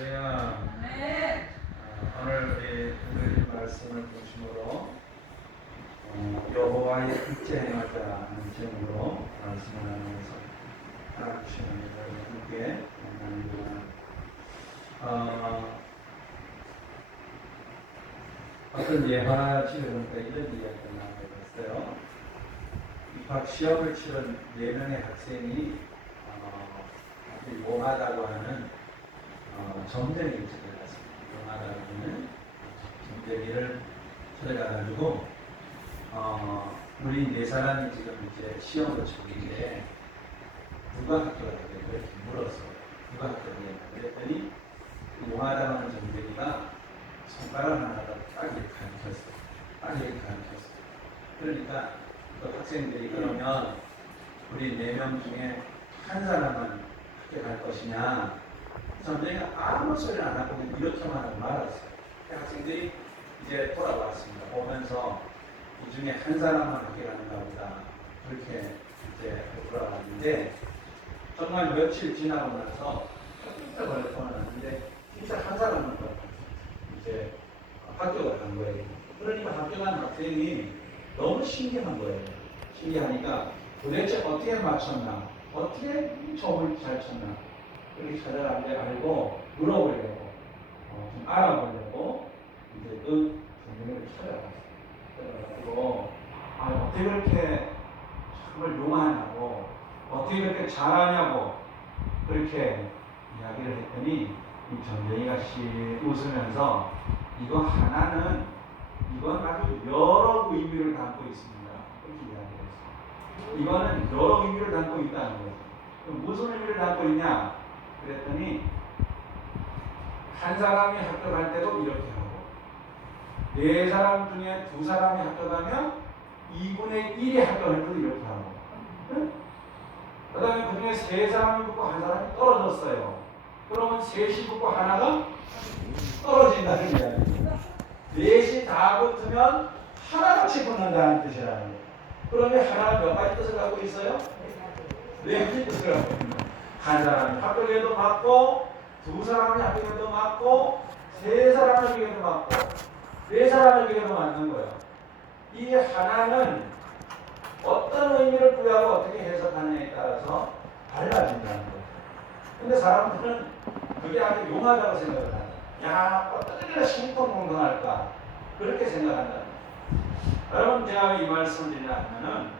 할렐루야. 네. 오늘 우리 말씀을 중심으로 여호와의 빛에 행하자 하는 제목으로 말씀을 나누면서 하나님 시간을 함께 나누고자 어떤 예화 지으니까 이런 이야기가 나와있어요. 입학 시험을 치른 4명의 학생이 아주 용하다고 하는 점쟁이 집에 갔습니다. 용하다고 하는 점쟁이를 찾아가가지고 우리 4사람이 지금 이제 시험을 치고 있는데 누가 학교가 되겠냐 이렇게 물었어요. 누가 학교가 되겠냐 그랬더니 용하다고 하는 점쟁이가 손가락 하나가 딱 이렇게 가르쳤어요. 딱 이렇게 가르쳤어요. 그러니까 그 학생들이 그러면 우리 4명 중에 한 사람만 학교 갈 것이냐, 점쟁이가 아무 소리 안 하고 이렇게만 하고 말았어요. 학생들이 이제 돌아왔습니다. 오면서 이 중에 한 사람만 학교 가는가 보다 그렇게 이제 돌아왔는데 정말 며칠 지나고 나서 진짜 오래 통화났는데 진짜 한 사람만 이제 학교가 간 거예요. 그러니까 학교 간 학생이 너무 신기한 거예요. 신기하니까 도대체 어떻게 맞췄나, 어떻게 춤을 잘 췄나, 그렇게 찾아가는데 알고 물어보려고, 좀 알아보려고 이제 그 선생님을 찾아갔어요. 그래가지고 어떻게 그렇게 정말 용하냐고, 어떻게 그렇게 잘하냐고 그렇게 이야기를 했더니 이 점쟁이가 웃으면서 이거 하나는 이건 아주 여러 의미를 담고 있습니다. 그렇게 이야기했어요. 이거는 여러 의미를 담고 있다는 거죠. 그럼 무슨 의미를 담고 있냐? 그랬더니 한 사람이 학교 갈 때도 이렇게 하고 4사람 중에 2사람이 학교 가면 2분의 1이 학교 갈 때도 이렇게 하고 그 다음에 그 중에 3사람이 붙고 1사람이 떨어졌어요. 그러면 3이 붙고 하나가 떨어진다는 이야기입니다. 4이 다 붙으면 하나같이 붙는다는 뜻이라는 거예요. 그러면 하나가 몇 가지 뜻을 갖고 있어요? 4가지 뜻을 갖고 있습니다. 한 사람이 합격에도 맞고, 2사람이 합격에도 맞고, 3사람이 합격에도 맞고, 4사람이 합격에도 맞는 거예요. 이 하나는 어떤 의미를 부여하고 어떻게 해석하느냐에 따라서 달라진다는 거예요. 근데 사람들은 그게 아주 용하다고 생각을 해요. 야, 어떻게 신통공동할까? 그렇게 생각한다. 여러분, 제가 이 말씀을 드리려 하면은,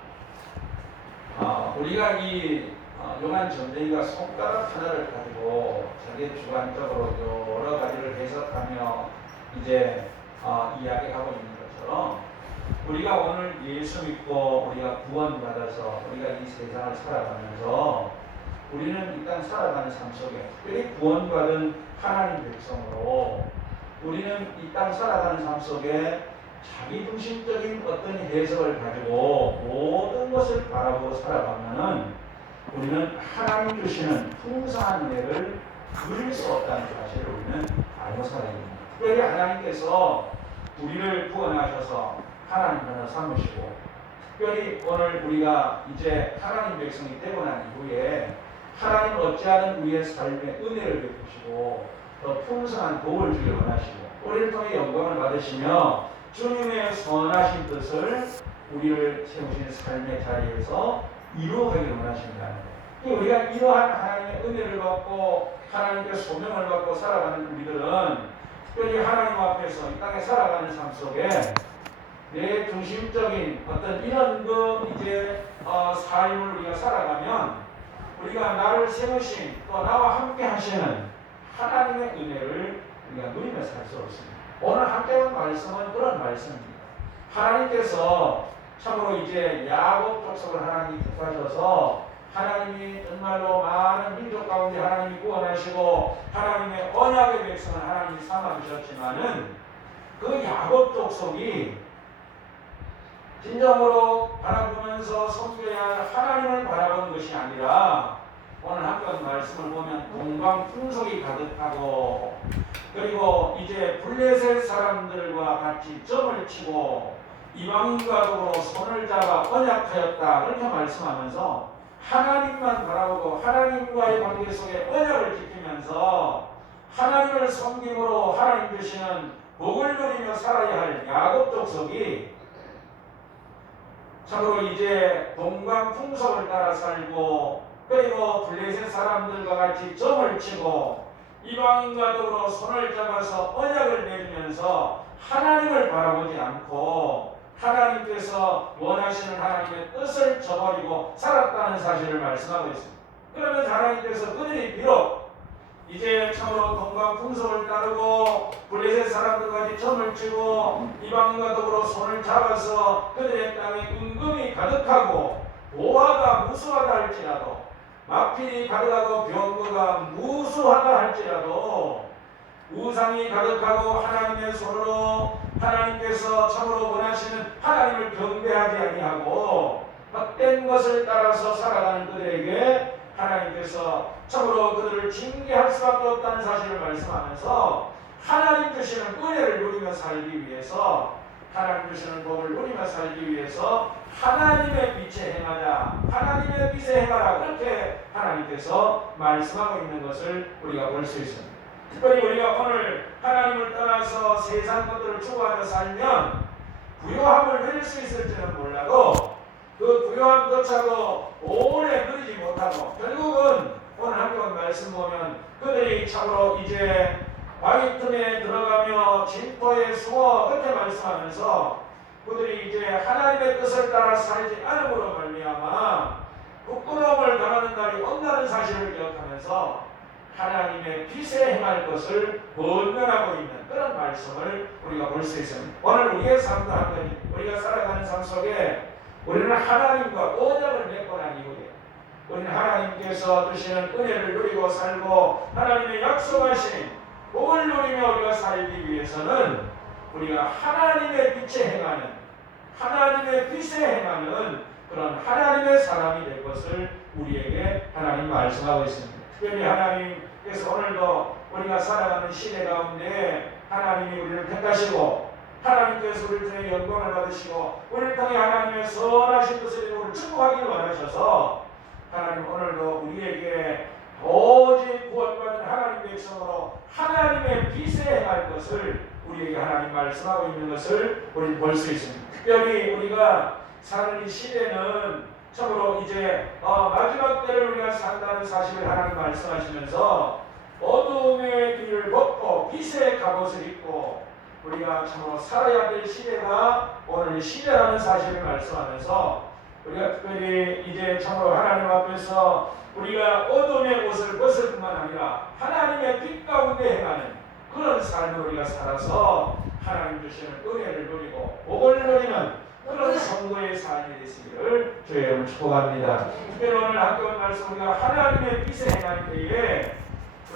우리가 이 용한 점쟁이가 손가락 하나를 가지고 자기 주관적으로 여러 가지를 해석하며 이제 이야기하고 있는 것처럼 우리가 오늘 예수 믿고 우리가 구원받아서 우리가 이 세상을 살아가면서 우리는 이 땅 살아가는 삶 속에 특별히 구원받은 하나님 백성으로 우리는 이 땅 살아가는 삶 속에 자기 중심적인 어떤 해석을 가지고 모든 것을 바라보고 살아가면은 우리는 하나님 주시는 풍성한 은혜를 누릴 수 없다는 사실을 우리는 알고 살아야 됩니다. 특별히 하나님께서 우리를 구원하셔서 하나님 하나 삼으시고 특별히 오늘 우리가 이제 하나님 백성이 되고 난 이후에 하나님 어찌하는 우리의 삶의 은혜를 베푸시고 더 풍성한 복을 주길 원하시고 우리를 통해 영광을 받으시며 주님의 선하신 뜻을 우리를 세우신 삶의 자리에서 이루어가기를 원하십니다. 우리가 이러한 하나님의 은혜를 받고 하나님의 소명을 받고 살아가는 우리들은 특별히 하나님 앞에서 이 땅에 살아가는 삶 속에 내 중심적인 어떤 이런 이제 삶을 우리가 살아가면 우리가 나를 세우신 또 나와 함께 하시는 하나님의 은혜를 우리가 누리며 살 수 없습니다. 오늘 함께 한 말씀은 그런 말씀입니다. 하나님께서 참으로 이제 야곱 족속을 하나님이 택하셔서 하나님이 정말로 많은 민족 가운데 하나님이 구원하시고 하나님의 언약의 백성을 하나님이 삼아주셨지만은 그 야곱 족속이 진정으로 바라보면서 섬겨야 할 하나님을 바라보는 것이 아니라 오늘 한번 말씀을 보면 동방풍속이 가득하고 그리고 이제 블레셋 사람들과 같이 점을 치고 이방인과 더불어 손을 잡아 언약하였다 그렇게 말씀하면서 하나님만 바라보고 하나님과의 관계 속에 언약을 지키면서 하나님을 섬김으로 하나님 주시는 복을 누리며 살아야 할 야곱 족속이 참으로 이제 동방풍속을 따라 살고 그리고 블레셋 사람들과 같이 점을 치고 이방인과 더불어 손을 잡아서 언약을 맺으면서 하나님을 바라보지 않고 하나님께서 원하시는 하나님의 뜻을 저버리고 살았다는 사실을 말씀하고 있습니다. 그러면서 하나님께서 그들이 비록 이제 참으로 동방풍속을 따르고 블레셋 사람들까지 점을 치고 이방인과 더불어 손을 잡아서 그들의 땅에 은금이 가득하고 보화가 무수하다 할지라도 마필이 가득하고 병거가 무수하다 할지라도 우상이 가득하고 하나님의 손으로 하나님께서 참으로 원하시는 하나님을 경배하지 아니하고 헛된 것을 따라서 살아가는 그들에게 하나님께서 참으로 그들을 징계할 수밖에 없다는 사실을 말씀하면서 하나님 주시는 은혜를 누리며 살기 위해서 하나님 주시는 복을 누리며 살기 위해서 하나님의 빛에 행하자 하나님의 빛에 행하라 그렇게 하나님께서 말씀하고 있는 것을 우리가 볼 수 있습니다. 특별히 우리가 오늘 하나님을 떠나서 세상 것들을 추구하며 살면 부요함을 누릴 수 있을지는 몰라도 그 부요함조차도 오래 누리지 못하고 결국은 오늘 한번 말씀 보면 그들이 참으로 이제 바위 틈에 들어가며 진토에 숨어 그렇게 말씀하면서 그들이 이제 하나님의 뜻을 따라 살지 않음으로 말미암아 부끄러움을 당하는 날이 온다는 사실을 기억하면서 하나님의 빛에 행할 것을 권면하고 있는 그런 말씀을 우리가 볼 수 있습니다. 오늘 우리의 삶도 한번 우리가 살아가는 삶 속에 우리는 하나님과 언약을 맺고 난 이후에 우리는 하나님께서 주시는 은혜를 누리고 살고 하나님의 약속하신 복을 누리며 우리가 살기 위해서는 우리가 하나님의 빛에 행하는 하나님의 빛에 행하는 그런 하나님의 사람이 될 것을 우리에게 하나님 말씀하고 있습니다. 특별히 하나님께서 오늘도 우리가 살아가는 시대 가운데 하나님이 우리를 택하시고 하나님께서 우리를 통해 영광을 받으시고 우리를 통해 하나님의 선하신 뜻을 이루어 축복하기를 원하셔서 하나님 오늘도 우리에게 오직 구원받은 하나님 백성으로 하나님의 빛에 행할 것을 우리에게 하나님 말씀하고 있는 것을 우리 볼 수 있습니다. 특별히 우리가 사는 이 시대는 참으로 이제 마지막 때를 우리가 산다는 사실을 하나님 말씀하시면서 어둠의 길을 벗고 빛의 갑옷을 입고 우리가 참으로 살아야 될 시대가 오늘 시대라는 사실을 말씀하면서 우리가 특별히 이제 참으로 하나님 앞에서 우리가 어둠의 옷을 벗을 뿐만 아니라 하나님의 빛 가운데 행하는 그런 삶을 우리가 살아서 하나님 주시는 은혜를 누리고 복을 누리는 그런 성도의 삶이 되시기를 주의 이름으로 축복합니다. 특별히 오늘 학교 말씀 우리가 하나님의 빛에 행할 때에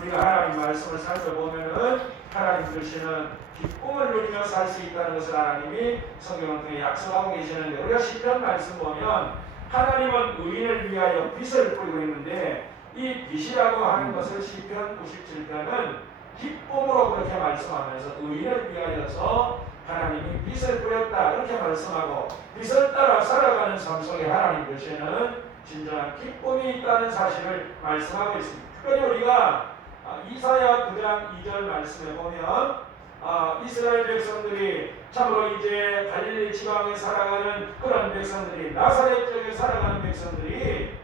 우리가 하나님 말씀을 살펴보면은 하나님 주시는 기쁨을 누리며 살 수 있다는 것을 하나님이 성경을 통해 약속하고 계시는데 우리가 시편 말씀 보면 하나님은 의인을 위하여 빛을 뿌리고 있는데 이 빛이라고 하는 것을 시편 97편은 기쁨으로 그렇게 말씀하면서 의인을 위하여서 하나님이 빛을 뿌렸다 그렇게 말씀하고 빛을 따라 살아가는 삶 속에 하나님 주시는 진정한 기쁨이 있다는 사실을 말씀하고 있습니다. 특별히 우리가 이사야 9장 2절 말씀에 보면 이스라엘 백성들이 참으로 이제 갈릴리 지방에 살아가는 그런 백성들이 나사렛 지역에 살아가는 백성들이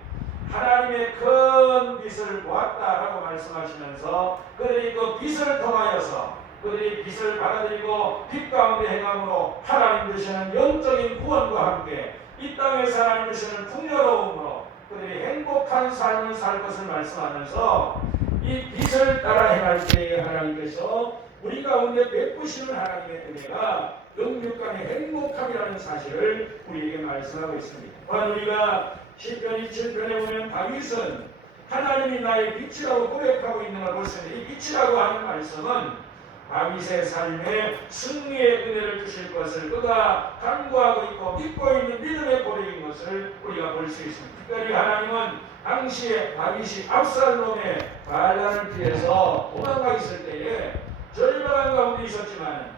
하나님의 큰 빛을 보았다라고 말씀하시면서 그들이 그 빛을 통하여서 그들이 빛을 받아들이고 빛 가운데 행함으로 하나님 주시는 영적인 구원과 함께 이 땅에서 하나님 주시는 풍요로움으로 그들이 행복한 삶을 살 것을 말씀하면서 이 빛을 따라 행할 때에 하나님께서 우리 가운데 베푸시는 하나님의 은혜가 영육간의 행복함이라는 사실을 우리에게 말씀하고 있습니다. 또한 우리가 시편 27편에 보면 다윗은 하나님이 나의 빛이라고 고백하고 있는 걸 볼 수 있는데 이 빛이라고 하는 말씀은 다윗의 삶에 승리의 은혜를 주실 것을 그가 간구하고 있고 믿고 있는 믿음의 고백인 것을 우리가 볼 수 있습니다. 특별히 하나님은 당시에 다윗이 압살롬의 반란을 피해서 도망가 있을 때에 절망한 가운데 있었지만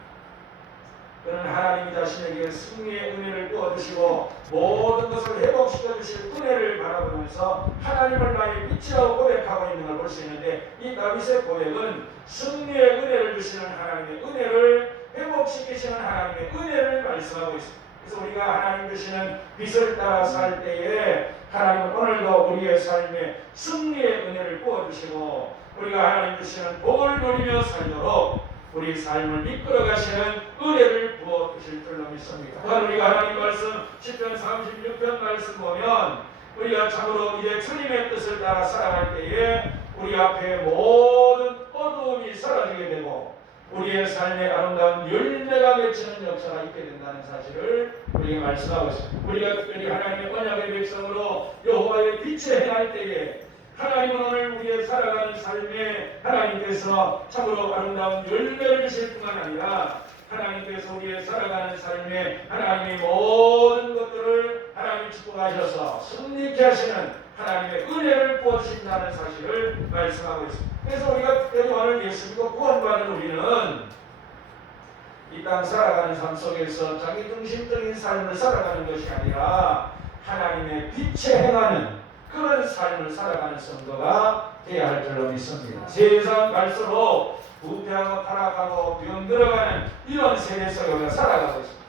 그는 하나님 자신에게 승리의 은혜를 부어주시고 모든 것을 회복시켜 주실 은혜를 바라보면서 하나님을 나의 빛이라고 고백하고 있는 걸 볼 수 있는데, 이 다윗의 고백은 승리의 은혜를 주시는 하나님의 은혜를 회복시키시는 하나님의 은혜를 말씀하고 있습니다. 그래서 우리가 하나님 주시는 빛을 따라 살 때에 하나님은 오늘도 우리의 삶에 승리의 은혜를 부어주시고 우리가 하나님 주시는 복을 누리며 살도록 우리 삶을 이끌어 가시는 은혜를 부어 주실 줄로 믿습니다. 또한 우리가 하나님 말씀 10편 36편 말씀 보면 우리가 참으로 이제 주님의 뜻을 따라 살아갈 때에 우리 앞에 모든 어두움이 사라지게 되고 우리의 삶의 아름다운 열매가 맺히는 역사가 있게 된다는 사실을 우리에게 말씀하고 있습니다. 우리가 특별히 하나님의 언약의 백성으로 여호와의 빛에 행할 때에 하나님은 오늘 우리의 살아가는 삶에 하나님께서 참으로 아름다운 열매를 주실 뿐만 아니라 하나님께서 우리의 살아가는 삶에 하나님의 모든 것들을 하나님이 축복하셔서 승리케 하시는 하나님의 은혜를 부어주신다는 사실을 말씀하고 있습니다. 그래서 우리가 특별히 오늘 예수 믿고 구원받은 우리는 이 땅 살아가는 삶 속에서 자기 중심적인 삶을 살아가는 것이 아니라 하나님의 빛에 행하는 그런 삶을 살아가는 성도가 되어야 할 줄로 믿습니다. 세상 갈수록 부패하고 타락하고 병들어가는 이런 세대 속에 우리가 살아가고 있습니다.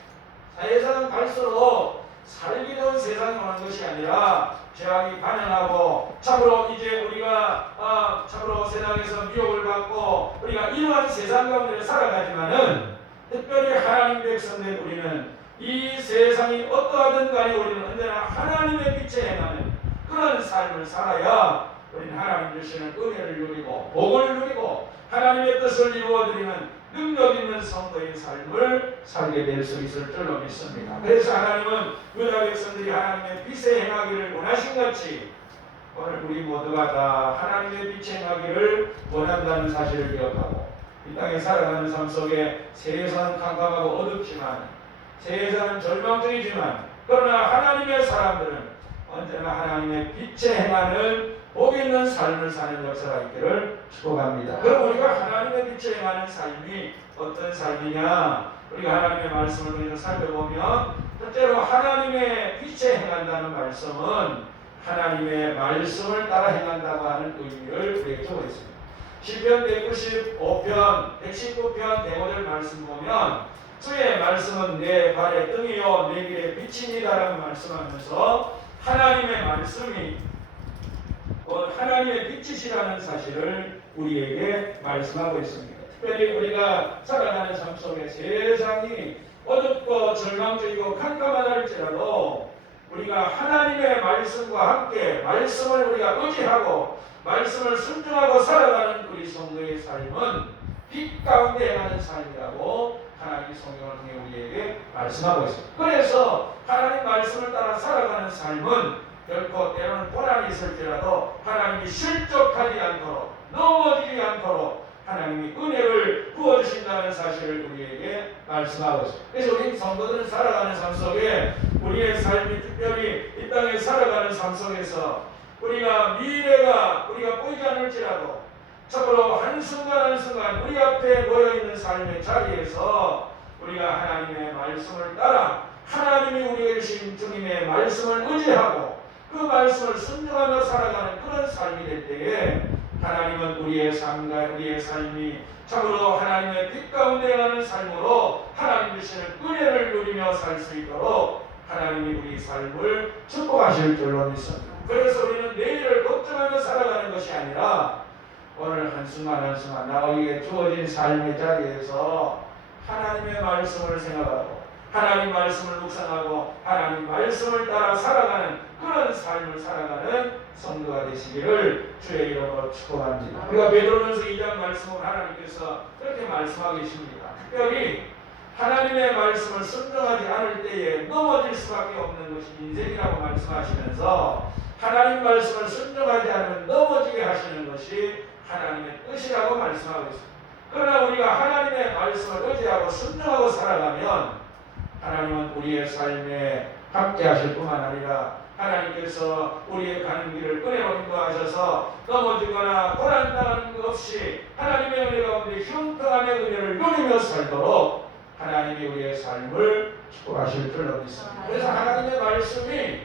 세상 갈수록 살기 좋은 세상이 오는 것이 아니라 죄악이 반영하고 참으로 이제 우리가 참으로 세상에서 미혹을 받고 우리가 이러한 세상 가운데 살아가지만은 특별히 하나님 백성된 우리는 이 세상이 어떠하든 간에 우리는 언제나 하나님의 빛에 행하는 그런 삶을 살아야 우리는 하나님 주시는 은혜를 누리고 복을 누리고 하나님의 뜻을 이루어드리는 능력 있는 성도의 삶을 살게 될 수 있을 줄로 믿습니다. 그래서 하나님은 유다 백성들이 하나님의 빛에 행하기를 원하신 같이 오늘 우리 모두가 다 하나님의 빛에 행하기를 원한다는 사실을 기억하고 이 땅에 살아가는 삶 속에 세상은 캄캄하고 어둡지만 세상은 절망적이지만 그러나 하나님의 사람들은 언제나 하나님의 빛에 행하는 복 있는 삶을 사는 역사가 있기를 축복합니다. 그럼 우리가 하나님의 빛에 행하는 삶이 어떤 삶이냐? 우리가 하나님의 말씀을 통해서 살펴보면 첫째로 하나님의 빛에 행한다는 말씀은 하나님의 말씀을 따라 행한다고 하는 의미를 우리에게 주고 있습니다. 시편 195편, 119편 대모절 말씀 보면 주의 말씀은 내 발의 등이요 내 길의 빛입니다라고 말씀하면서 하나님의 말씀이 하나님의 빛이시라는 사실을 우리에게 말씀하고 있습니다. 특별히 우리가 살아가는 삶 속에 세상이 어둡고 절망적이고 캄캄하다 할지라도 우리가 하나님의 말씀과 함께 말씀을 우리가 의지하고 말씀을 순종하고 살아가는 우리 성도의 삶은 빛 가운데 행하는 삶이라고 하나님이 성경을 통해 우리에게 말씀하고 있습니다. 그래서 하나님 말씀을 따라 살아가는 삶은 결코 때로는 고난이 있을지라도 하나님이 실족하지 않도록 넘어지지 않도록 하나님이 은혜를 부어주신다는 사실을 우리에게 말씀하고 있습니다. 그래서 우리 성도들은 살아가는 삶 속에 우리의 삶이 특별히 이 땅에 살아가는 삶 속에서 우리가 미래가 우리가 보이지 않을지라도 참으로 한순간 한순간 우리 앞에 모여있는 삶의 자리에서 우리가 하나님의 말씀을 따라 하나님이 우리에게 주신 주님의 말씀을 의지하고 그 말씀을 순종하며 살아가는 그런 삶이 될 때에 하나님은 우리의 삶과 우리의 삶이 참으로 하나님의 빛 가운데 가는 삶으로 하나님 주시는 은혜를 누리며 살 수 있도록 하나님이 우리 삶을 축복하실 줄로 믿습니다. 그래서 우리는 내일을 걱정하며 살아가는 것이 아니라 오늘 한순간 한순간 나에게 주어진 삶의 자리에서 하나님의 말씀을 생각하고 하나님 말씀을 묵상하고 하나님 말씀을 따라 살아가는 그런 삶을 살아가는 성도가 되시기를 주의 이름으로 축복합니다. 우리가 베드로전서 2장 말씀을 하나님께서 그렇게 말씀하고 계십니다. 특별히 하나님의 말씀을 순종하지 않을 때에 넘어질 수밖에 없는 것이 인생이라고 말씀하시면서 하나님 말씀을 순종하지 않으면 넘어지게 하시는 것이 하나님의 뜻이라고 말씀하고 있습니다. 그러나 우리가 하나님의 말씀을 의지하고 순종하고 살아가면 하나님은 우리의 삶에 함께 하실 뿐만 아니라 하나님께서 우리의 가는 길을 은혜로 인도하셔서 넘어지거나 고난당하는 것 없이 하나님의 은혜 가운데 형통함의 은혜를 누리며 살도록 하나님이 우리의 삶을 축복하실 줄로 믿습니다. 그래서 하나님의 말씀이,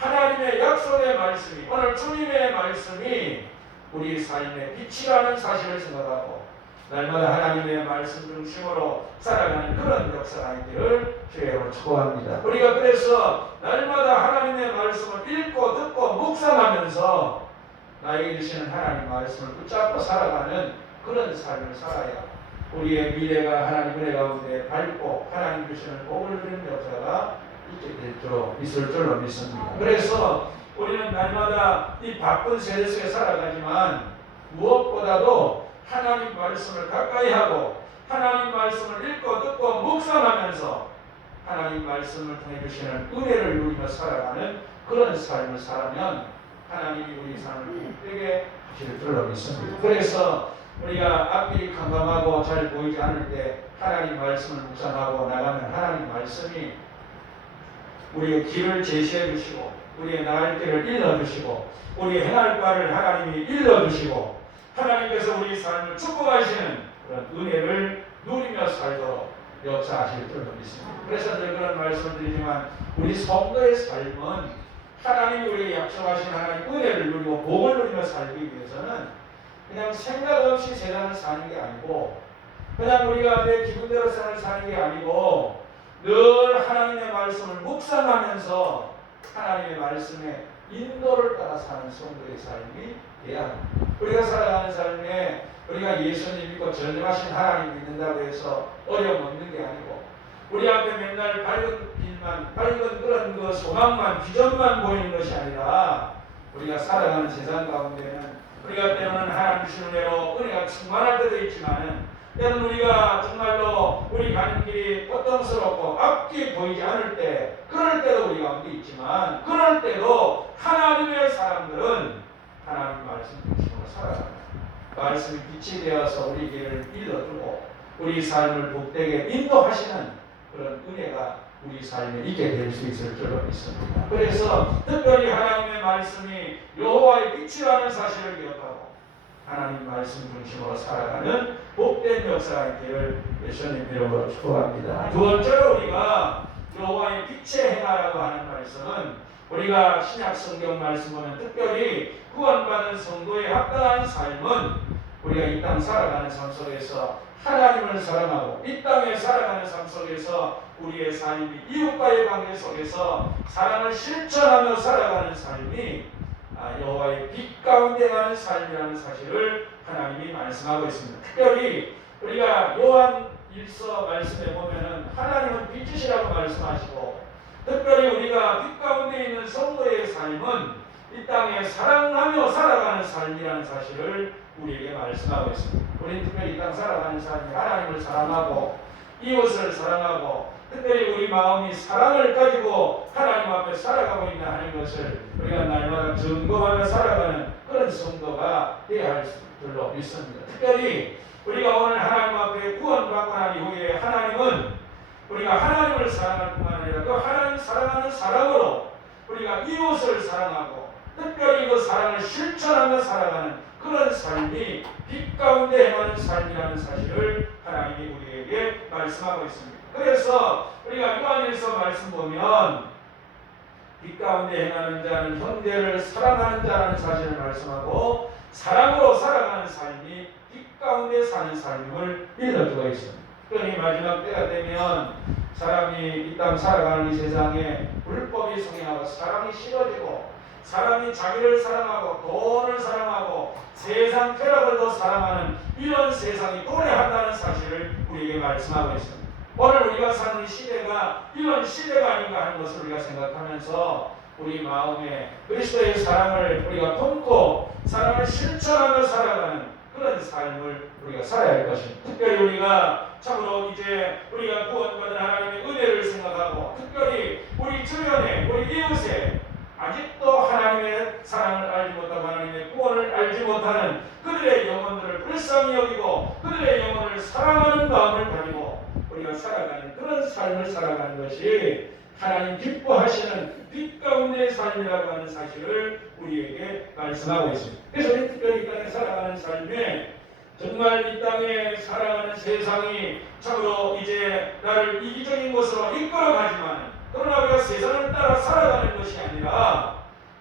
하나님의 약속의 말씀이, 오늘 주님의 말씀이 우리 삶의 빛이라는 사실을 생각하고 날마다 하나님의 말씀 중심으로 살아가는 그런 역사가 있기를 주의로 축복합니다. 우리가 그래서 날마다 하나님의 말씀을 읽고 듣고 묵상하면서 나에게 주시는 하나님 말씀을 붙잡고 살아가는 그런 삶을 살아야 우리의 미래가 하나님 은혜 가운데 밝고 하나님 주시는 복을 누리는 역사가 있게 될 줄로 있을 줄로 믿습니다. 그래서 우리는 날마다 이 바쁜 세대 속에 살아가지만 무엇보다도 하나님 말씀을 가까이 하고 하나님 말씀을 읽고 듣고 묵상하면서 하나님 말씀을 통해 주시는 은혜를 누리며 살아가는 그런 삶을 살면 하나님이 우리 삶을 복되게 하실 줄로 믿습니다. 그래서 우리가 앞길이 캄캄하고 잘 보이지 않을 때 하나님 말씀을 묵상하고 나가면 하나님 말씀이 우리의 길을 제시해 주시고 우리의 나갈 길을 일러 주시고 우리의 행할 바를 하나님이 일러 주시고 하나님께서 우리 삶을 축복하시는 그런 은혜를 누리며 살도록 역사하실 줄로 믿습니다. 그래서 늘 그런 말씀을 드리지만 우리 성도의 삶은 하나님이 우리에게 약속하신 하나님 은혜를 누리고 복을 누리며 살기 위해서는 그냥 생각 없이 세상을 사는 게 아니고 그냥 우리가 내 기분대로 세상을 사는 게 아니고 늘 하나님의 말씀을 묵상하면서 하나님의 말씀에 인도를 따라 사는 성도의 삶이 돼야 합니다. 우리가 살아가는 삶에 우리가 예수님 믿고 전능하신 하나님 믿는다고 해서 어려움 없는 게 아니고 우리 앞에 맨날 밝은 빛만, 밝은 그런 그 소망만, 비전만 보이는 것이 아니라 우리가 살아가는 세상 가운데는 우리가 때로는 하나님 주시는 은혜로 은혜가 충만할 때도 있지만은 때로는 우리가 정말로 우리 가는 길이 고통스럽고 앞이 보이지 않을 때 그럴 때도 우리 가운데 있지만 그럴 때도 하나님의 사람들은 하나님 말씀 중심으로 살아갑니다. 말씀이 빛이 되어서 우리 길을 일러주고 우리 삶을 복되게 인도하시는 그런 은혜가 우리 삶에 있게 될 수 있을 줄로 믿습니다. 그래서 특별히 하나님의 말씀이 여호와의 빛이라는 사실을 기억하고 하나님 말씀 중심으로 살아가는 복된 역사가 있기를 예수님 이름으로 축복합니다. 두 번째로 우리가 여호와의 빛에 행하라고 하는 말씀은 우리가 신약 성경 말씀 보면 특별히 구원받은 성도의 합당한 삶은 우리가 이 땅 살아가는 삶 속에서 하나님을 사랑하고 이 땅에 살아가는 삶 속에서 우리의 삶이 이웃과의 관계 속에서 사랑을 실천하며 살아가는 삶이 여호와의 빛 가운데 가는 삶이라는 사실을 하나님이 말씀하고 있습니다. 특별히 우리가 요한 1서 말씀에 보면은 하나님은 빛이시라고 말씀하시고 특별히 우리가 빛 가운데 있는 성도의 삶은 이 땅에 사랑하며 살아가는 삶이라는 사실을 우리에게 말씀하고 있습니다. 우리는 특별히 이 땅 살아가는 삶이 하나님을 사랑하고 이웃을 사랑하고 특별히 우리 마음이 사랑을 가지고 하나님 앞에 살아가고 있나 하는 것을 우리가 날마다 점검하며 살아가는 그런 성도가 되어야 할 줄로 믿습니다. 특별히 우리가 오늘 하나님 앞에 구원받고 난 이후에 하나님은 우리가 하나님을 사랑할 뿐만 아니라 그 하나님 사랑하는 사랑으로 우리가 이웃을 사랑하고 특별히 그 사랑을 실천하며 살아가는 그런 삶이 빛 가운데 행하는 삶이라는 사실을 하나님이 우리에게 말씀하고 있습니다. 그래서 우리가 요한일서 말씀 보면 빛 가운데 행하는 자는 형제를 사랑하는 자라는 사실을 말씀하고 사랑으로 살아가는 삶이 빛 가운데 사는 삶임을 일러주고 있습니다. 그러니 마지막 때가 되면 사람이 이 땅 살아가는 이 세상에 불법이 성행하고 사랑이 싫어지고 사람이 자기를 사랑하고 돈을 사랑하고 세상 쾌락을 더 사랑하는 이런 세상이 도래한다는 사실을 우리에게 말씀하고 있습니다. 오늘 우리가 사는 이 시대가 이런 시대가 아닌가 하는 것을 우리가 생각하면서 우리 마음에 그리스도의 사랑을 우리가 품고 사랑을 실천하며 살아가는 그런 삶을 우리가 살아야 할 것입니다. 특별히 우리가 참으로 이제 우리가 구원받은 하나님의 은혜를 생각하고 특별히 우리 주변에 우리 이웃에 아직도 하나님의 사랑을 알지 못하고 하나님의 구원을 알지 못하는 그들의 영혼들을 불쌍히 여기고 그들의 영혼을 사랑하는 마음을 가지고 우리가 살아가는 그런 삶을 살아가는 것이 하나님 기뻐하시는 빛 가운데의 삶이라고 하는 사실을 우리에게 말씀하고 있습니다. 그래서 우리 특별히 이 땅에 살아가는 삶에 정말 이 땅에 살아가는 세상이 참으로 이제 나를 이기적인 것으로 이끌어가지만, 그러나 우리가 세상을 따라 살아가는 것이 아니라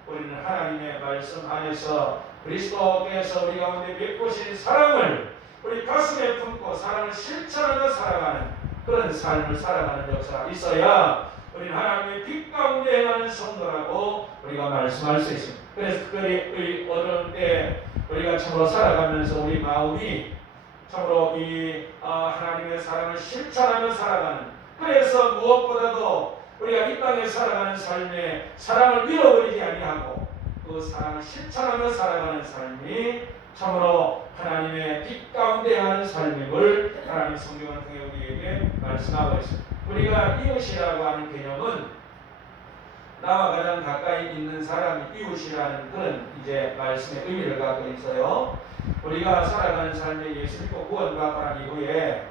우리는 하나님의 말씀 안에서 그리스도께서 우리 가운데 베푸신 사랑을 우리 가슴에 품고 사랑을 실천하며 살아가는 그런 삶을 살아가는 역사가 있어야 우리는 하나님의 빛 가운데 행하는 성도라고 우리가 말씀할 수 있습니다. 그래서 특별히 어려운 때 우리가 참으로 살아가면서 우리 마음이 참으로 이 하나님의 사랑을 실천하며 살아가는, 그래서 무엇보다도 우리가 이 땅에 살아가는 삶에 사랑을 잃어버리지 아니하고 그 사랑을 실천하며 살아가는 삶이 참으로 하나님의 빛 가운데 하는 삶임을 하나님 성경을 통해 우리에게 말씀하고 있습니다. 우리가 이웃이라고 하는 개념은 나와 가장 가까이 있는 사람이 이웃이라는 그런 이제 말씀의 의미를 갖고 있어요. 우리가 살아가는 삶에 예수 믿고 구원받고 난 이후에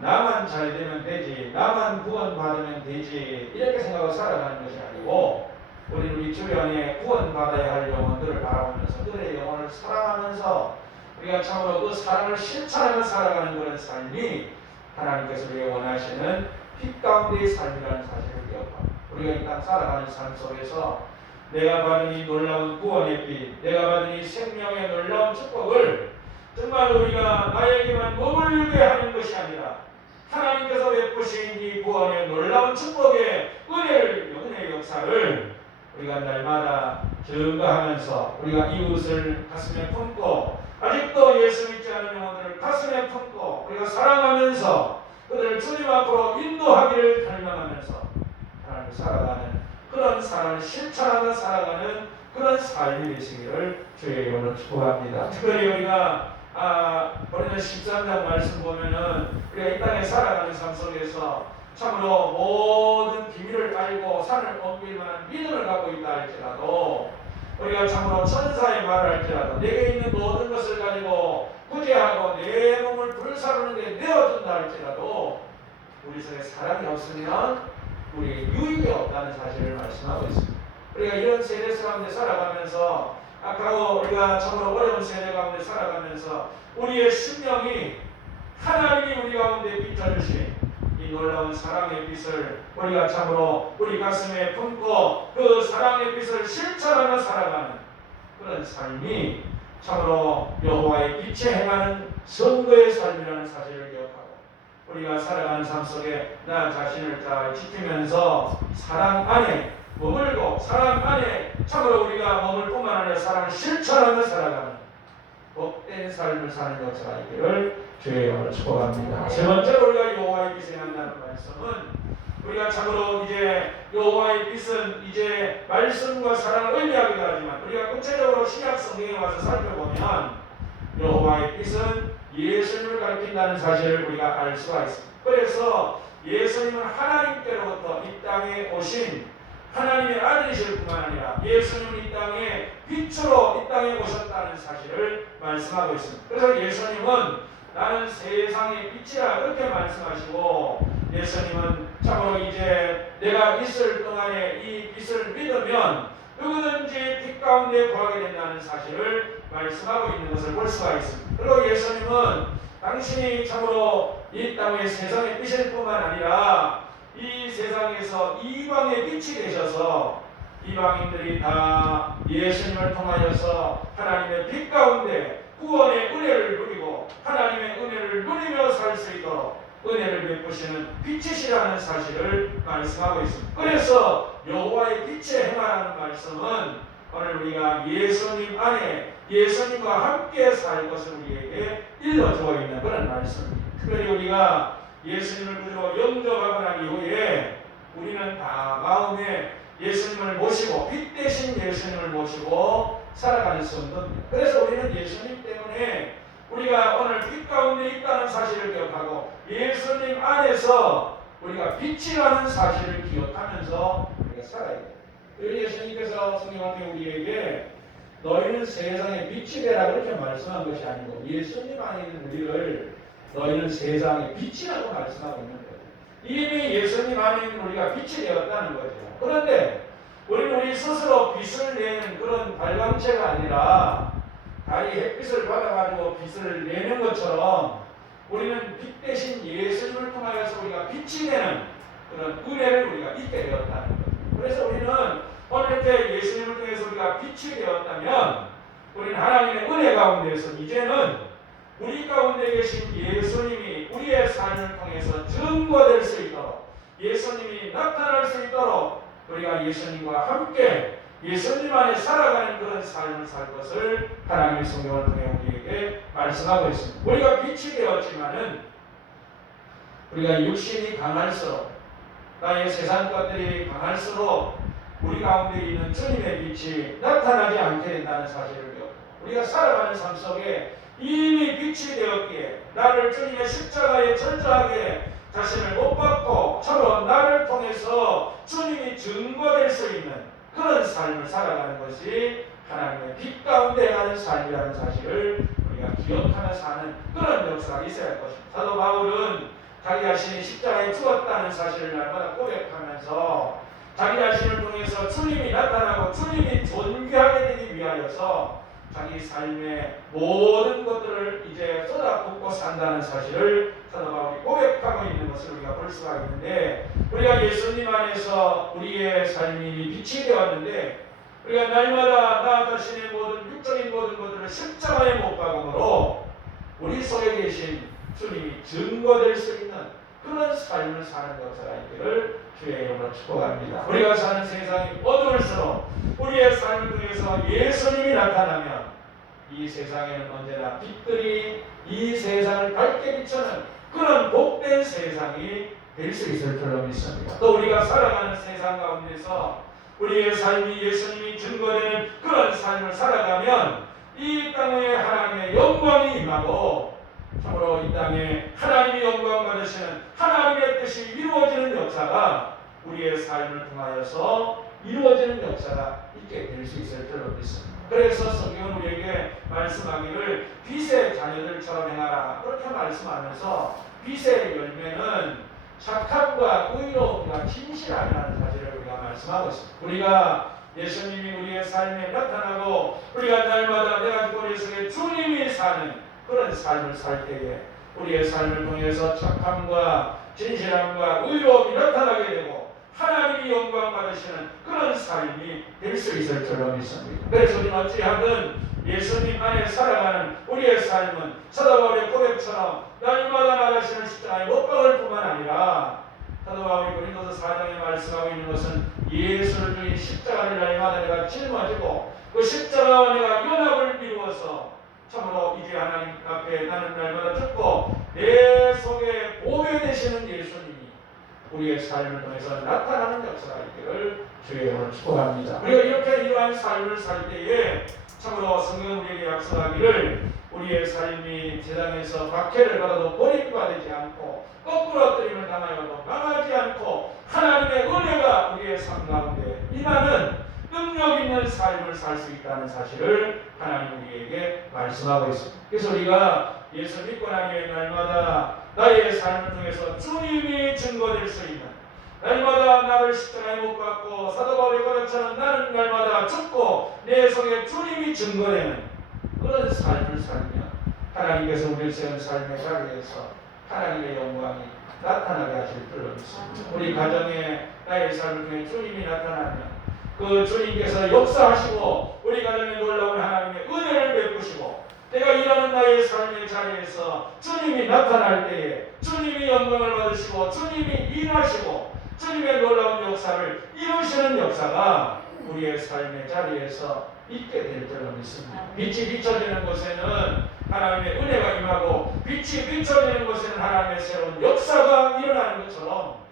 나만 잘 되면 되지, 나만 구원받으면 되지 이렇게 생각하고 살아가는 것이 아니고, 우리는 우리 주변에 구원받아야 할 영혼들을 바라보면서 그들의 영혼을 사랑하면서 우리가 참으로 그 사랑을 실천하며 살아가는 그런 삶이 하나님께서 우리가 원하시는 빛 가운데의 삶이라는 사실을 기억하고, 우리가 이 땅 살아가는 삶 속에서 내가 받은 이 놀라운 구원의 빛, 내가 받은 이 생명의 놀라운 축복을 정말 우리가 나에게만 머물게 하는 것이 아니라 하나님께서 베푸신 이 구원의 놀라운 축복의 은혜의 역사를 우리가 날마다 증거하면서 우리가 이웃을 가슴에 품고 아직도 예수 믿지 않은 영혼들을 가슴에 품고 우리가 사랑하면서 그들을 주님 앞으로 인도하기를 갈망하면서 하나님을 살아가는 그런 사랑을 실천하며 살아가는 그런 삶이 되시기를 주의 이름으로 축복합니다. 특별히 우리가 고린도 13장 말씀 보면은 우리가 이 땅에 살아가는 삶 속에서 참으로 모든 비밀을 알고 산을 옮길 만한 믿음을 갖고 있다 할지라도, 우리가 참으로 천사의 말을 할지라도 내게 있는 모든 것을 가지고 구제하고 내 몸을 불사르는 데 내어준다 할지라도 우리 속에 사랑이 없으면 우리에게 유익이 없다는 사실을 말씀하고 있습니다. 우리가 이런 세대 가운데 살아가면서 악하고 우리가 참으로 어려운 세대 가운데 살아가면서 우리의 심령이 하나님이 우리 가운데 비춰주신 이 놀라운 사랑의 빛을 우리가 참으로 우리 가슴에 품고 그 사랑의 빛을 실천하며 살아가는 그런 삶이 참으로 여호와의 빛에 행하는 선거의 삶이라는 사실을 기억하고, 우리가 살아가는 삶 속에 나 자신을 잘 지키면서 사랑 안에 머물고 사랑 안에 참으로 우리가 머물 뿐만 아니라 사랑을 실천하며 살아가는 복된 삶을 사는 역사가 있기를 주의 이름으로 축복합니다. 세 번째로 우리가 여호와의 빛에 한다는 말씀은, 우리가 참으로 이제 여호와의 빛은 이제 말씀과 사랑을 의미하기도 하지만 우리가 구체적으로 신약 성경에 와서 살펴보면 여호와의 빛은 예수님을 가리킨다는 사실을 우리가 알 수가 있습니다. 그래서 예수님은 하나님께로부터 이 땅에 오신 하나님의 아들이실 뿐만 아니라 예수님은 이 땅에 빛으로 이 땅에 오셨다는 사실을 말씀하고 있습니다. 그래서 예수님은 나는 세상의 빛이라 그렇게 말씀하시고, 예수님은 참으로 이제 내가 있을 동안에 이 빛을 믿으면 누구든지 빛 가운데 거하게 된다는 사실을 말씀하고 있는 것을 볼 수가 있습니다. 그리고 예수님은 당신이 참으로 이 땅의 세상의 빛일 뿐만 아니라 이 세상에서 이방의 빛이 되셔서 이방인들이 다 예수님을 통하여서 하나님의 빛 가운데 구원의 은혜를 누리고 하나님의 은혜를 누리며 살 수 있도록 은혜를 베푸시는 빛이시라는 사실을 말씀하고 있습니다. 그래서 여호와의 빛에 행하라는 말씀은 오늘 우리가 예수님 안에 예수님과 함께 살 것을 우리에게 일러주어 있는 그런 말씀입니다. 특별히 우리가 예수님을 구주로 영접하고 난 이후에 우리는 다 마음에 예수님을 모시고 빛 대신 예수님을 모시고 살아가는 성도입니다. 그래서 우리는 예수님 때문에 우리가 오늘 빛 가운데 있다는 사실을 기억하고 예수님 안에서 우리가 빛이라는 사실을 기억하면서 우리가 살아야 돼요. 우리 예수님께서 성경한테 우리에게 너희는 세상의 빛이 되라 그렇게 말씀한 것이 아니고 예수님 안에 있는 우리를 너희는 세상의 빛이라고 말씀하고 있는 거예요. 이미 예수님 안에 있는 우리가 빛이 되었다는 거죠. 그런데 우리는 우리 스스로 빛을 내는 그런 발광체가 아니라 달이 햇빛을 받아가지고 빛을 내는 것처럼 우리는 빛 대신 예수님을 통하여서 우리가 빛이 되는 그런 은혜를 우리가 있게 되었다는 거죠. 그래서 우리는 오늘 이렇게 예수님을 통해서 우리가 빛이 되었다면 우리는 하나님의 은혜 가운데서 이제는 우리 가운데 계신 예수님이 우리의 삶을 통해서 증거될 수 있도록, 예수님이 나타날 수 있도록 우리가 예수님과 함께 예수님 안에 살아가는 그런 삶을 살 것을 하나님의 성경을 통해 우리에게 말씀하고 있습니다. 우리가 빛이 되었지만은 우리가 육신이 강할수록, 나의 세상 것들이 강할수록 우리 가운데 있는 주님의 빛이 나타나지 않게 된다는 사실을 배웠고, 우리가 살아가는 삶 속에 이미 빛이 되었기에 나를 주님의 십자가에 전저하게 자신을 못 받고 참으로 나를 통해서 주님이 증거될 수 있는 그런 삶을 살아가는 것이 하나님의 빛 가운데 가는 삶이라는 사실을 우리가 기억하며 사는 그런 역사가 있어야 할 것입니다. 사도 바울은 자기 자신이 십자가에 죽었다는 사실을 날마다 고백하면서 자기 자신을 통해서 주님이 나타나고 주님이 존귀하게 되기 위하여서 자기 삶의 모든 것들을 이제 쏟아붓고 산다는 사실을 사도 바울이 고백하고 있는 것을 우리가 볼 수가 있는데, 우리가 예수님 안에서 우리의 삶이 빛이 되었는데 우리가 날마다 나 자신의 모든 육적인 모든 것들을 십자가에 못 박음으로 우리 속에 계신 주님이 증거될 수 있는 그런 삶을 사는 역사가 있기를 주의 이름으로 축복합니다. 우리가 사는 세상이 어두울수록 우리의 삶을 통해서 예수님이 나타나면 이 세상에는 언제나 빛들이 이 세상을 밝게 비추는 그런 복된 세상이 될 수 있을 줄로 믿습니다. 또 우리가 살아가는 세상 가운데서 우리의 삶이 예수님이 증거되는 그런 삶을 살아가면 이 땅에 하나님의 영광이 임하고 참으로 이 땅에 하나님이 영광 받으시는 하나님의 뜻이 이루어지는 역사가 우리의 삶을 통하여서 이루어지는 역사가 있게 될 수 있을 줄로 믿습니다. 그래서 성경은 우리에게 말씀하기를 빛의 자녀들처럼 행하라 그렇게 말씀하면서 빛의 열매는 착함과 의로움과 진실함이라는 사실을 우리가 말씀하고 있습니다. 우리가 예수님이 우리의 삶에 나타나고 우리가 날마다 내가 죽고 내 속에 주님이 사는 그런 삶을 살 때에 우리의 삶을 통해서 착함과 진실함과 의로움이 나타나게 되고 하나님이 영광 받으시는 그런 삶이 될 수 있을 줄로 믿습니다. 그래서 우리는 어찌하든 예수님 안에 살아가는 우리의 삶은 사도 바울의 고백처럼 날마다 나가시는 십자가에 못 박을 뿐만 아니라 사도 바울이 고린도서 4장에 말씀하고 있는 것은 예수를 주인 십자가를 날마다 내가 짊어지고 그 십자가와 내가 연합을 이루어서 참으로 이제 하나님 앞에 나는 날마다 죽고 내 속에 보배 되시는 예수님이 우리의 삶을 통해서 나타나는 역사가 있기를 주의 이름으로 축복합니다. 우리가 이렇게 이러한 삶을 살 때에 참으로 성경은 우리에게 약속하기를 우리의 삶이 세상에서 박해를 받아도 버림받지 않고 거꾸로 엎드림을 당하여도 망하지 않고 하나님의 은혜가 우리의 삶 가운데 임하는 능력 있는 삶을 살 수 있다는 사실을 하나님 우리에게 말씀하고 있습니다. 그래서 우리가 예수 믿고 나면 날마다 나의 삶을 통해서 주님이 증거될 수 있는, 날마다 나를 십자가에 못 박고 사도 바울의 고백처럼 나는 날마다 죽고 내 속에 주님이 증거되는 그런 삶을 살면 하나님께서 우리를 세운 삶의 자리에서 하나님의 영광이 나타나게 하실 줄로 믿습니다. 우리 가정에 나의 삶을 통해 주님이 나타나면 그 주님께서 역사하시고 우리 가정에 놀라운 하나님의 은혜를 베푸시고 내가 일하는 나의 삶의 자리에서 주님이 나타날 때에 주님이 영광을 받으시고 주님이 일하시고 주님의 놀라운 역사를 이루시는 역사가 우리의 삶의 자리에서 있게 될 줄로 믿습니다. 빛이 비춰지는 곳에는 하나님의 은혜가 임하고 빛이 비춰지는 곳에는 하나님의 새로운 역사가 일어나는 것처럼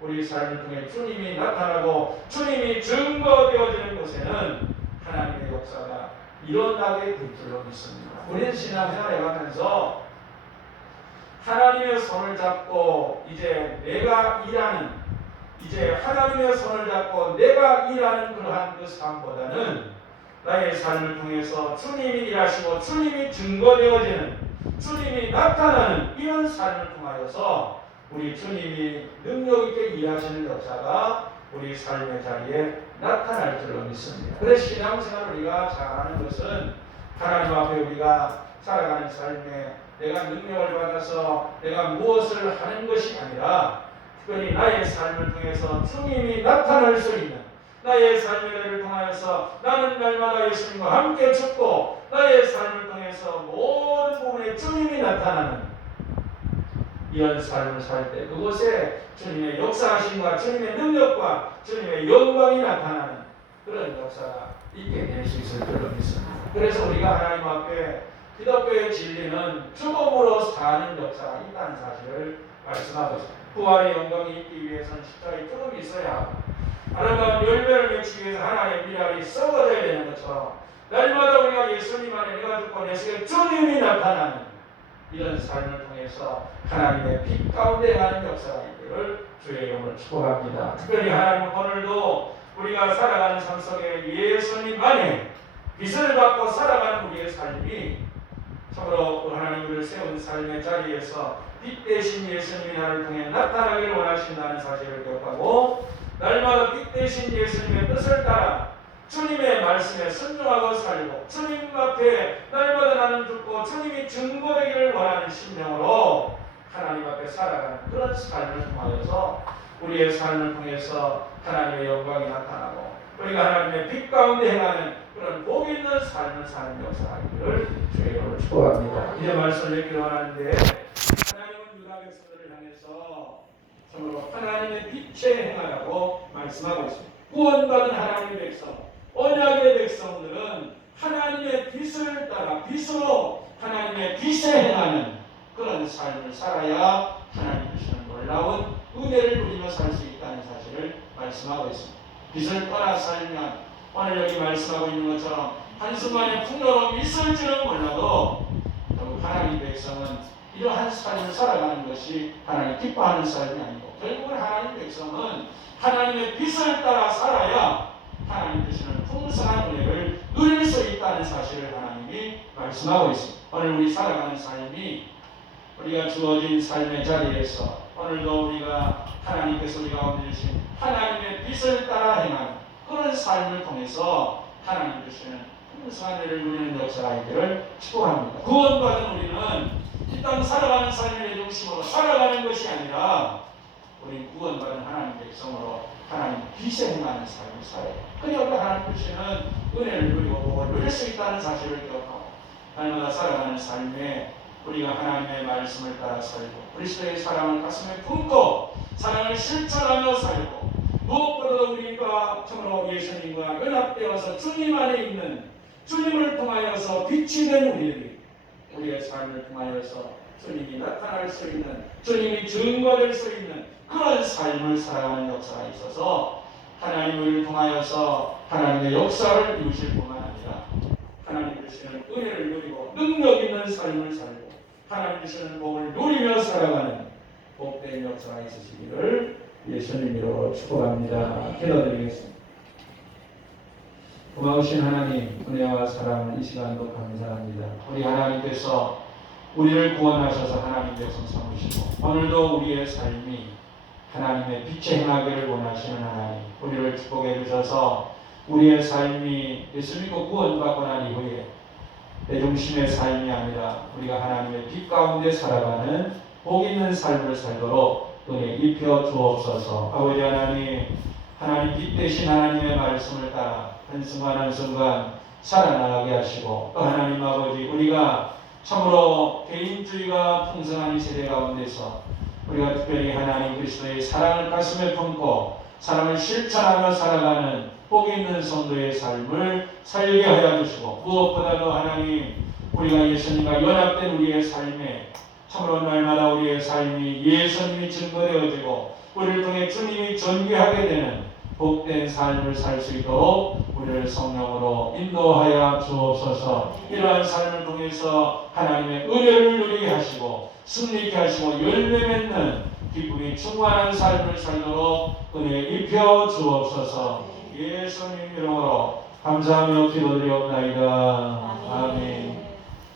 우리 삶을 통해 주님이 나타나고 주님이 증거되어지는 곳에는 하나님의 역사가 일어나게 될 줄로 믿습니다. 우리는 신앙생활을 해가면서 하나님의 손을 잡고 이제 내가 일하는, 이제 하나님의 손을 잡고 내가 일하는 그러한 그 삶보다는 나의 삶을 통해서 주님이 일하시고 주님이 증거되어지는, 주님이 나타나는 이런 삶을 통하여서 우리 주님이 능력 있게 일하시는 역사가 우리 삶의 자리에 나타날 줄로 믿습니다. 그래서 신앙생활을 우리가 잘하는 것은 하나님 앞에 우리가 살아가는 삶에 내가 능력을 받아서 내가 무엇을 하는 것이 아니라 특별히 나의 삶을 통해서 주님이 나타날 수 있는, 나의 삶을 통하여서 나는 날마다 예수님과 함께 죽고 나의 삶을 통해서 모든 부분에 주님이 나타나는 이런 삶을 살 때 그곳에 주님의 역사하심과 주님의 능력과 주님의 영광이 나타나는 그런 역사가 있게 될 수 있을 줄로 믿습니다. 그래서 우리가 하나님 앞에 기독교의 진리는 죽음으로 사는 역사가 있다는 사실을 말씀하고 있습니다. 부활의 영광이 있기 위해서는 십자가의 죽음이 있어야 하고 아름다운 열매를 맺기 위해서 하나님의 미랄이 썩어져야 되는 것처럼 날마다 우리가 예수님 안에 내가 죽고 내 속에 주님이 나타나는 이런 삶을 통해서 하나님의 빛 가운데 가는 역사가 있기를 주의 이름으로 축복합니다. 특별히 하나님은 오늘도 우리가 살아가는 삶 속에 예수님 안에 빛을 받고 살아가는 우리의 삶이 참으로 하나님 우리를 세운 삶의 자리에서 빛 대신 예수님이 나를 통해 나타나기를 원하신다는 사실을 기억하고 날마다 빛 대신 예수님의 뜻을 따라 주님의 말씀에 순종하고 살고 주님 앞에 날마다 나는 죽고 주님이 증거되기를 원하는 심령으로 하나님 앞에 살아가는 그런 삶을 통하여서 우리의 삶을 통해서 하나님의 영광이 나타나고 우리가 하나님의 빛 가운데 행하는 그런 복 있는 삶을 사는 역사가 있기를 주의 이름으로 축복합니다. 이제 말씀을 읽기를 원하는데 하나님은 유다 백성들을 향해서 참으로 하나님의 빛에 행하라고 말씀하고 있습니다. 구원받은 하나님의 백성, 언약의 백성들은 하나님의 빛을 따라 빛으로 하나님의 빛에 행하는 그런 삶을 살아야 하나님 주시는 놀라운 은혜를 누리며 살 수 있다는 사실을 말씀하고 있습니다. 빛을 따라 살면 오늘 여기 말씀하고 있는 것처럼 한순간에 풍요로움이 있을지는 몰라도 결국 하나님 백성은 이러한 삶을 살아가는 것이 하나님 기뻐하는 삶이 아니고 결국은 하나님 백성은 하나님의 빛을 따라 살아야 하나님 주시는 풍성한 은혜를 누릴 수 있다는 사실을 하나님이 말씀하고 있습니다. 오늘 우리 살아가는 삶이 우리가 주어진 삶의 자리에서 오늘도 우리가 하나님께서 우리 가운데 주신 하나님의 빛을 따라 행하는 그런 삶을 통해서 하나님 주시는 풍성한 은혜를 누리는 역사가 있기를 축복합니다. 구원받은 우리는 이 땅 살아가는 삶의 중심으로 살아가는 것이 아니라 우리 구원받은 하나님 백성으로 하나님 빛에 행하는 삶을 살아요. 그러므로 하나님 주시는 은혜를 누리고 복을 누릴 수 있다는 사실을 기억하고 날마다 살아가는 삶에 우리가 하나님의 말씀을 따라 살고 그리스도의 사랑을 가슴에 품고 사랑을 실천하며 살고 무엇보다도 우리가 참으로 예수님과 연합되어서 주님 안에 있는 주님을 통하여서 빛이 된 우리들이 우리의 삶을 통하여서 주님이 나타날 수 있는 주님이 증거될 수 있는 그런 삶을 살아가는 역사가 있어서 하나님을 통하여서 하나님의 역사를 이루실 뿐만 아니라 하나님 주시는 은혜를 누리고 능력 있는 삶을 살고 하나님 주시는 복을 누리며 살아가는 복된 역사가 있으시기를 예수님 이름으로 축복합니다. 기도드리겠습니다. 고마우신 하나님 은혜와 사랑을 이 시간도 감사합니다. 우리 하나님께서 우리를 구원하셔서 하나님 백성 삼으시고 오늘도 우리의 삶이 하나님의 빛에 행하기를 원하시는 하나님 우리를 축복해 주셔서 우리의 삶이 예수 믿고 구원받고 난 이후에 내 중심의 삶이 아니라 우리가 하나님의 빛 가운데 살아가는 복 있는 삶을 살도록 은혜 입혀 주옵소서. 아버지 하나님 하나님 빛 되신 하나님의 말씀을 따라 한순간 한순간 살아나가게 하시고 또 하나님 아버지 우리가 참으로 개인주의가 풍성한 이 세대 가운데서 우리가 특별히 하나님 그리스도의 사랑을 가슴에 품고 사랑을 실천하며 살아가는 복 있는 성도의 삶을 살게 하여 주시고 무엇보다도 하나님 우리가 예수님과 연합된 우리의 삶에 참으로 날마다 우리의 삶이 예수님이 증거되어지고 우리를 통해 주님이 전개하게 되는 복된 삶을 살 수 있도록 우리를 성령으로 인도하여 주옵소서. 이러한 삶을 통해서 하나님의 은혜를 누리게 하시고 승리케 하시고 열매 맺는 기쁨이 충만한 삶을 살도록 은혜 입혀 주옵소서. 예수님 이름으로 감사하며 기도드리옵나이다. 아멘.